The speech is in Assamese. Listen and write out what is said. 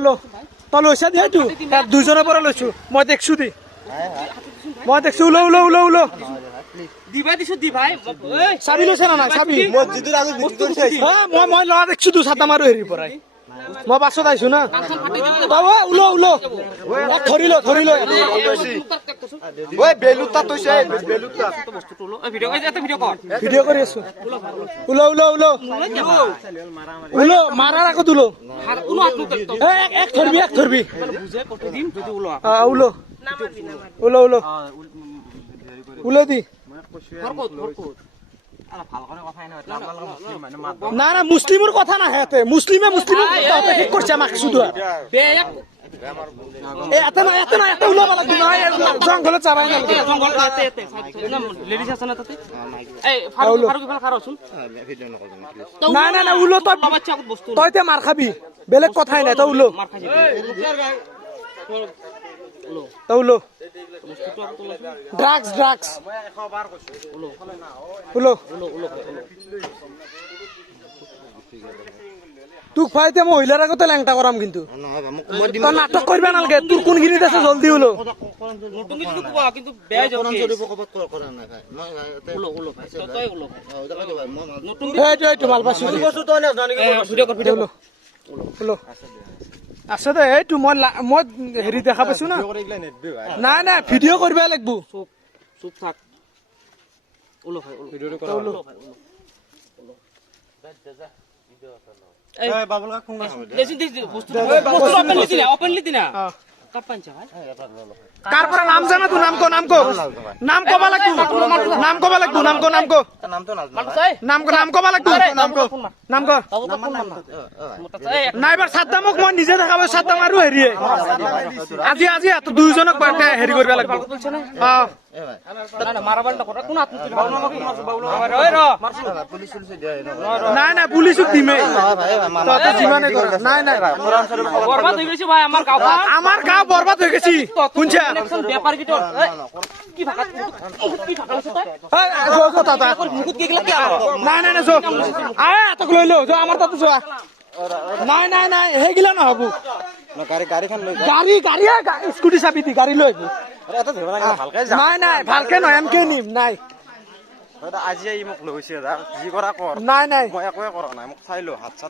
ল তই লৈছা দিয়াইতো দুইজনৰ পৰা লৈছো মই দেখছো দি মই দেখছো উল দিবা দিছো দি ভাই চাবি লৈছে না নাই চাবি মসজিদৰ আগত ভিডিঅ' কৰি চাইছে মই লৰা দেখছো তো ছাতা মাৰো হেৰিৰ পৰাই মই বাছত আহিছো না উল ধৰি ল ঐ বেলুতা তৈছে বেলুতা ভিডিঅ' কৰি আছো উল মাৰাৰ আগত এক ধৰবি উল দি না মুছলিমৰ কথা নাহে ইয়াতে মুছলিমে ঠিক কৰিছে আমাক শুধু জংঘলত যাবাই নাই উলো তই এতিয়া মাৰ খাবি বেলেগ কথাই নাই তই উলো ড্ৰাগছ তোক ভাই এতিয়া মহিলাৰ আগতে লেংটা কৰাম কিন্তু তই নাটক কৰিব নালাগে তোৰ কোনখিনিত আছে জলদি উলো মাল পাইছো আছে দে এইটো মই হেৰি দেখা পাইছো না নাই ভিডিঅ' কৰিব লাগিব চুপ থাক কাৰ পৰা নাম জানা তো নাম কবা লাগিব নাই বাৰ চাদ্দা মোক মই নিজে দেখা পাইছো চাদ্দা মাৰো হেৰিয়ে আজি দুইজনক হেৰি কৰিব লাগিব নাই পুলিচক দিমেই যিমানে আমাৰ গাঁও বৰবাদ হৈ গেছি শুনছা লৈ লো আমাৰ তাতে যোৱা নাই সেইগিলা নহব গাড়ী স্কুটি চাবি দি গাড়ী লৈ নাই ভালকে নহয় এনকে নিম নাই আজি মোক লৈছে যি কৰা কৰ নাই মই একোৱে কৰা নাই মোক চাই লো হাত চাত